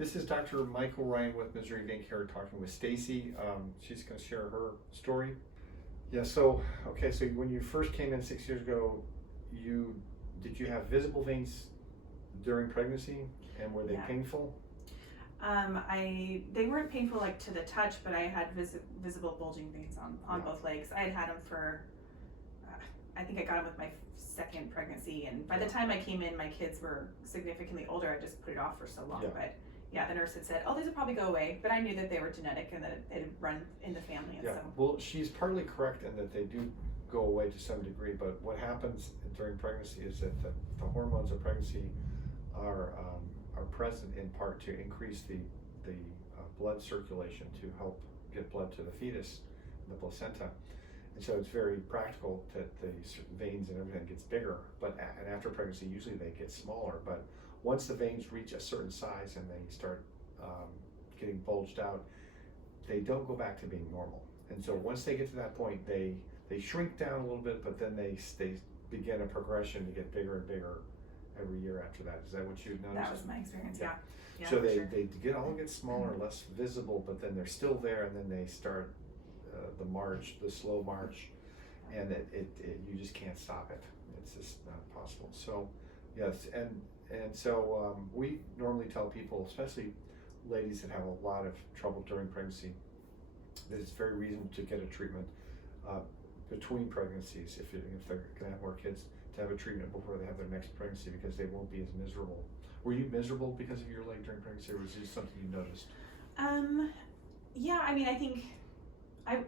This is Dr. Michael Ryan with Missouri Vein Care talking with Stacey. She's going to share her story. Yeah, so when you first came in 6 years ago, did you have visible veins during pregnancy, and were they painful? They weren't painful like to the touch, but I had visible bulging veins on both legs. I had them for, I think I got them with my second pregnancy, and by the time I came in, my kids were significantly older. I just put it off for so long, but yeah, the nurse had said, "Oh, these will probably go away," but I knew that they were genetic and that it had run in the family. And so. Well, she's partly correct in that they do go away to some degree, but what happens during pregnancy is that the hormones of pregnancy are present in part to increase the blood circulation to help get blood to the fetus, the placenta. And so it's very practical that the veins and everything gets bigger, and after pregnancy, usually they get smaller. But once the veins reach a certain size and they start getting bulged out, they don't go back to being normal. And so once they get to that point, they shrink down a little bit, but then they begin a progression to get bigger and bigger every year after that. Is that what you've noticed? That was my experience, yeah. So they get smaller, less visible, but then they're still there, and then they start the slow march, and you just can't stop it. It's just not possible. So yes, and so we normally tell people, especially ladies that have a lot of trouble during pregnancy, that it's very reasonable to get a treatment between pregnancies if they're going to have more kids, to have a treatment before they have their next pregnancy, because they won't be as miserable. Were you miserable because of your leg during pregnancy, or was it something you noticed? Yeah, I mean, I think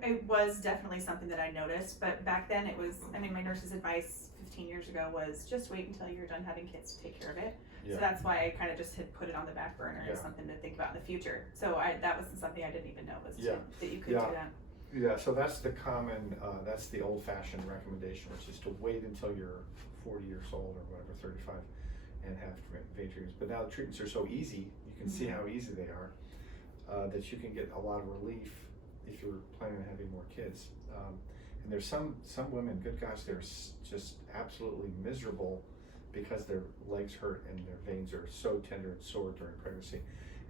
it was definitely something that I noticed, but back then it was, I mean, my nurse's advice 15 years ago was just wait until you're done having kids to take care of it. So that's why I kind of just had put it on the back burner as something to think about in the future. So that was something I didn't even know was that you could do that. Yeah, so that's the common, that's the old-fashioned recommendation, which is to wait until you're 40 years old or whatever, 35, and have vein treatments. But now the treatments are so easy, you can see how easy they are, that you can get a lot of relief if you're planning on having more kids. And there's some women, good gosh, they're just absolutely miserable because their legs hurt and their veins are so tender and sore during pregnancy.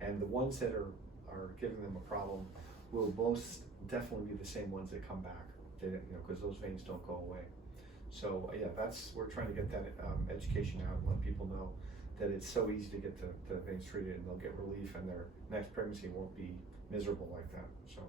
And the ones that are giving them a problem will most definitely be the same ones that come back. They, because those veins don't go away. So yeah, we're trying to get that education out and let people know that it's so easy to get the veins treated, and they'll get relief, and their next pregnancy won't be miserable like that. So.